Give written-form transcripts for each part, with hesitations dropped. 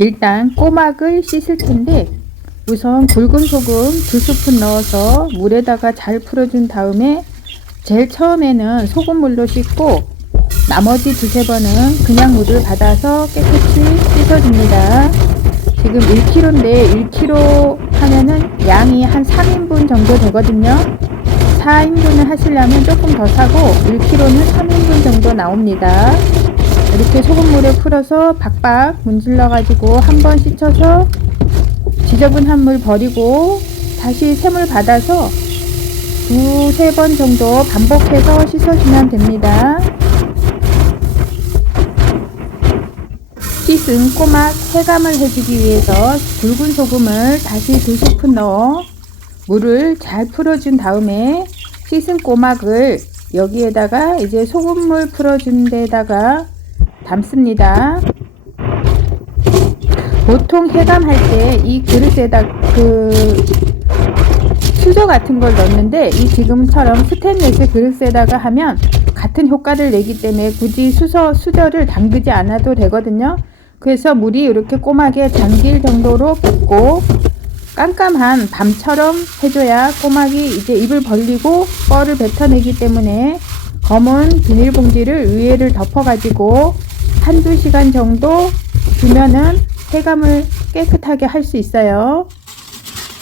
일단 꼬막을 씻을 텐데 우선 굵은 소금 2스푼 넣어서 물에다가 잘 풀어준 다음에 제일 처음에는 소금물로 씻고 나머지 두세 번은 그냥 물을 받아서 깨끗이 씻어줍니다. 지금 1kg인데 1kg 하면은 양이 한 3인분 정도 되거든요. 4인분을 하시려면 조금 더 사고 1kg는 3인분 정도 나옵니다. 이렇게 소금물에 풀어서 박박 문질러 가지고 한번 씻어서 지저분한 물 버리고 다시 새물 받아서 두세 번 정도 반복해서 씻어주면 됩니다. 씻은 꼬막 해감을 해주기 위해서 굵은 소금을 다시 2스푼 넣어 물을 잘 풀어준 다음에 씻은 꼬막을 여기에다가 이제 소금물 풀어준 데다가 담습니다. 보통 해감할 때 이 그릇에다 수저 같은 걸 넣는데 이 지금처럼 스테인리스 그릇에다가 하면 같은 효과를 내기 때문에 굳이 수저를 담그지 않아도 되거든요. 그래서 물이 이렇게 꼬막에 잠길 정도로 붓고 깜깜한 밤처럼 해줘야 꼬막이 이제 입을 벌리고 뻘을 뱉어내기 때문에 검은 비닐봉지를 위에를 덮어가지고 한두 시간 정도 두면은 해감을 깨끗하게 할 수 있어요.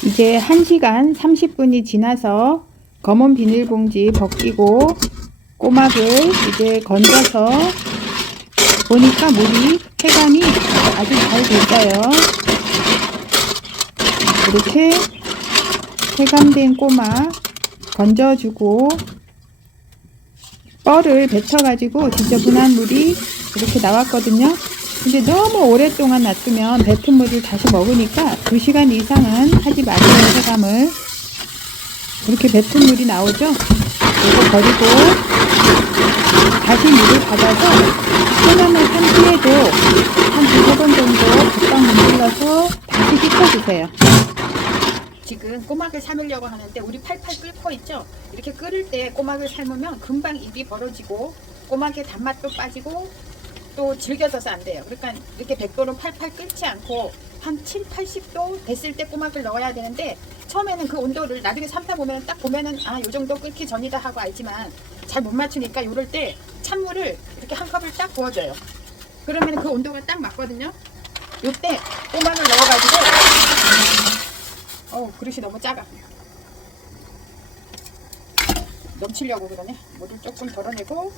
이제 1시간 30분이 지나서 검은 비닐봉지 벗기고 꼬막을 이제 건져서 보니까 물이 해감이 아주 잘 됐어요. 이렇게 해감된 꼬막 건져주고 뻘을 뱉어가지고 지저분한 물이 이렇게 나왔거든요. 근데 너무 오랫동안 놔두면 뱉은 물을 다시 먹으니까 2시간 이상은 하지 마세요. 해감을 이렇게 뱉은 물이 나오죠. 이거 버리고 다시 물을 받아서 해감을 한 뒤에도 한 2-3번 정도 박박 문질러서 다시 씻어주세요. 지금 꼬막을 삶으려고 하는데 우리 팔팔 끓고 있죠. 이렇게 끓을 때 꼬막을 삶으면 금방 입이 벌어지고 꼬막의 단맛도 빠지고 또 질겨져서 안 돼요. 그러니까 이렇게 100도로 팔팔 끓지 않고 한 7, 80도 됐을 때 꼬막을 넣어야 되는데 처음에는 그 온도를 나중에 삶다 보면 딱 보면은 아, 요 정도 끓기 전이다 하고 알지만 잘 못 맞추니까 요럴 때 찬물을 이렇게 한 컵을 딱 부어줘요. 그러면 그 온도가 딱 맞거든요. 요때 꼬막을 넣어가지고 그릇이 너무 작아. 넘치려고 그러네. 물을 조금 덜어내고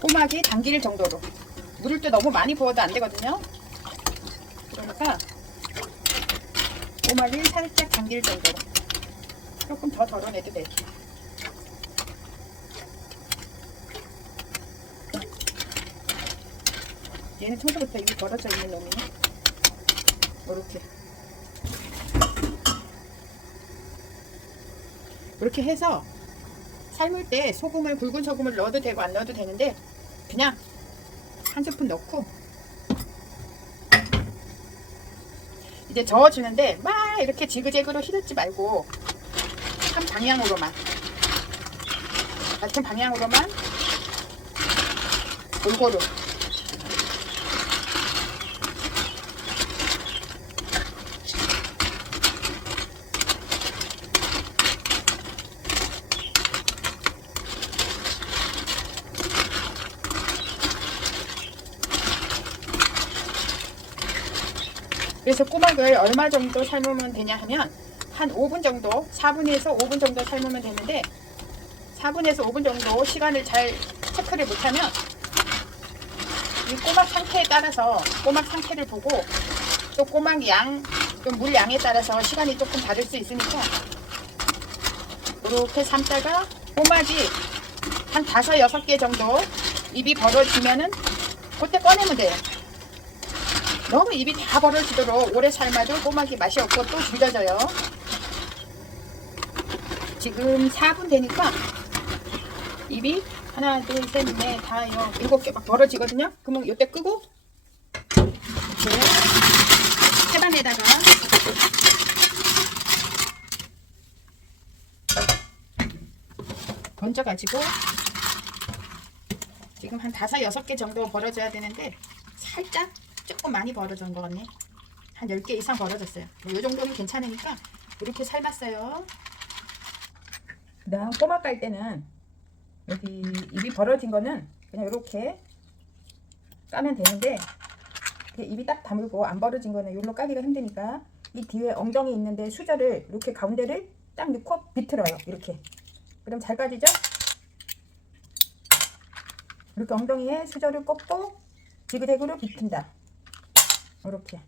꼬막이 당길 정도로 물을 또 너무 많이 부어도 안 되거든요. 그러니까 꼬막이 살짝 당길 정도로 조금 더 덜어내도 돼. 얘는 청소부터 입이 벌어져 있는 놈이네. 이렇게 해서 삶을 때 소금을 굵은 소금을 넣어도 되고 안 넣어도 되는데 그냥 한 스푼 넣고 이제 저어주는데 막 이렇게 지그재그로 휘젓지 말고 한 방향으로만 같은 방향으로만 골고루 그래서 꼬막을 얼마 정도 삶으면 되냐 하면 한 5분 정도 4분에서 5분 정도 삶으면 되는데 4분에서 5분 정도 시간을 잘 체크를 못하면 이 꼬막 상태에 따라서 꼬막 상태를 보고 또 꼬막 양, 또 물 양에 따라서 시간이 조금 다를 수 있으니까 이렇게 삶다가 꼬막이 한 5-6개 정도 입이 벌어지면은 그때 꺼내면 돼요. 너무 입이 다 벌어지도록 오래 삶아도 꼬막이 맛이 없고 또 질겨져요. 지금 4분 되니까 입이 하나, 둘, 셋, 넷, 다, 7개 막 벌어지거든요. 그러면 이때 끄고 이렇게 세반에다가 건져가지고 지금 한 5, 6개 정도 벌어져야 되는데 살짝 조금 많이 벌어진 것 같네. 한 10개 이상 벌어졌어요. 이 정도는 괜찮으니까 이렇게 삶았어요. 그다음 꼬막 깔 때는 여기 입이 벌어진 거는 그냥 이렇게 까면 되는데 입이 딱 다물고 안 벌어진 거는 이리로 까기가 힘드니까 이 뒤에 엉덩이 있는데 수저를 이렇게 가운데를 딱 넣고 비틀어요. 이렇게. 그럼 잘 까지죠? 이렇게 엉덩이에 수저를 꽂고 지그재그로 비튼다. 이렇게.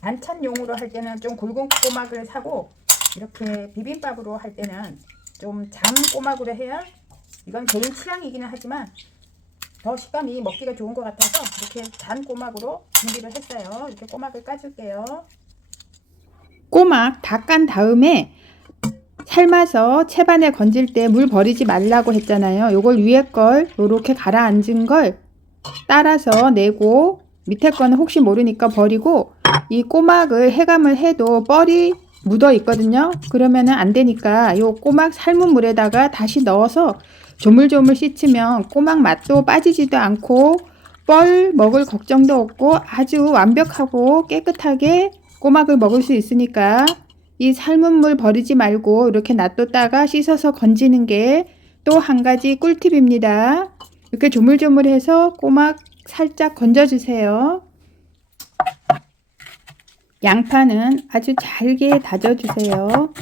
반찬용으로 할 때는 좀 굵은 꼬막을 사고 이렇게 비빔밥으로 할 때는 좀 잔 꼬막으로 해야 이건 개인 취향이기는 하지만 더 식감이 먹기가 좋은 것 같아서 이렇게 잔 꼬막으로 준비를 했어요. 이렇게 꼬막을 까줄게요. 꼬막 다 깐 다음에 삶아서 채반에 건질 때 물 버리지 말라고 했잖아요. 요걸 위에 걸 요렇게 가라앉은 걸 따라서 내고 밑에 거는 혹시 모르니까 버리고 이 꼬막을 해감을 해도 뻘이 묻어 있거든요. 그러면은 안 되니까 요 꼬막 삶은 물에다가 다시 넣어서 조물조물 씻으면 꼬막 맛도 빠지지도 않고 뻘 먹을 걱정도 없고 아주 완벽하고 깨끗하게 꼬막을 먹을 수 있으니까 이 삶은 물 버리지 말고 이렇게 놔뒀다가 씻어서 건지는 게 또 한 가지 꿀팁입니다. 이렇게 조물조물해서 꼬막 살짝 건져주세요. 양파는 아주 잘게 다져주세요.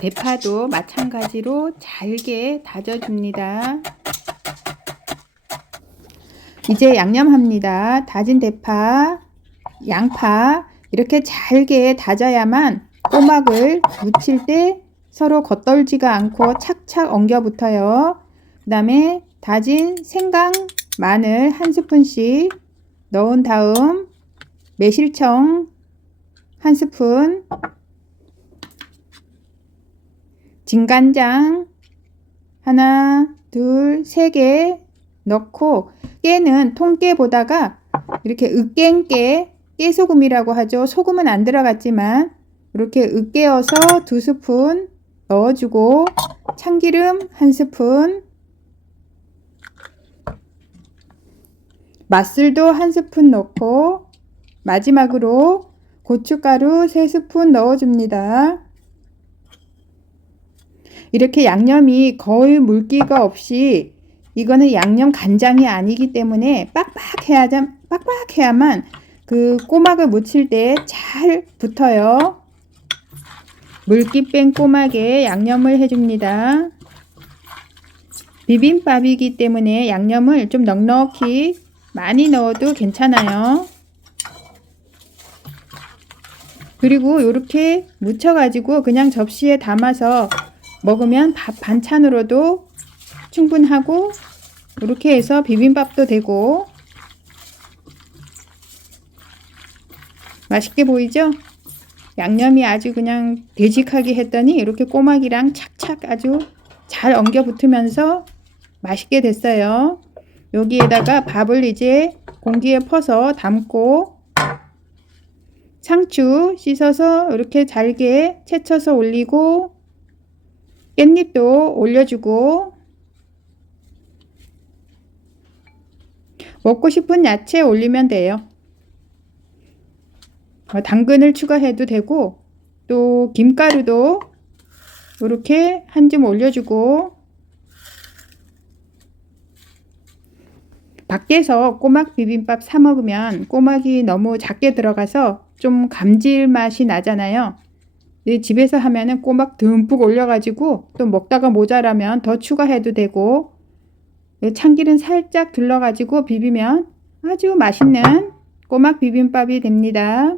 대파도 마찬가지로 잘게 다져줍니다. 이제 양념합니다. 다진 대파, 양파 이렇게 잘게 다져야만 꼬막을 무칠 때 서로 겉돌지가 않고 착착 엉겨 붙어요. 그 다음에 다진 생강, 마늘 1스푼씩 넣은 다음 매실청 1스푼, 진간장 하나, 둘, 3개 넣고 깨는 통깨보다가 이렇게 으깬깨, 깨소금이라고 하죠. 소금은 안 들어갔지만 이렇게 으깨어서 2스푼 넣어주고 참기름 1스푼, 맛술도 1스푼 넣고 마지막으로 고춧가루 3스푼 넣어줍니다. 이렇게 양념이 거의 물기가 없이 이거는 양념 간장이 아니기 때문에 빡빡해야만 그 꼬막을 무칠 때 잘 붙어요. 물기 뺀 꼬막에 양념을 해줍니다. 비빔밥이기 때문에 양념을 좀 넉넉히 많이 넣어도 괜찮아요. 그리고 이렇게 묻혀가지고 그냥 접시에 담아서 먹으면 밥 반찬으로도 충분하고 이렇게 해서 비빔밥도 되고 맛있게 보이죠? 양념이 아주 그냥 되직하게 했더니 이렇게 꼬막이랑 착착 아주 잘 엉겨 붙으면서 맛있게 됐어요. 여기에다가 밥을 이제 공기에 퍼서 담고 상추 씻어서 이렇게 잘게 채쳐서 올리고 깻잎도 올려주고 먹고 싶은 야채 올리면 돼요. 당근을 추가해도 되고 또 김가루도 이렇게 한 줌 올려주고 밖에서 꼬막 비빔밥 사 먹으면 꼬막이 너무 작게 들어가서 좀 감질맛이 나잖아요. 집에서 하면은 꼬막 듬뿍 올려가지고 또 먹다가 모자라면 더 추가해도 되고 참기름 살짝 둘러가지고 비비면 아주 맛있는 꼬막 비빔밥이 됩니다.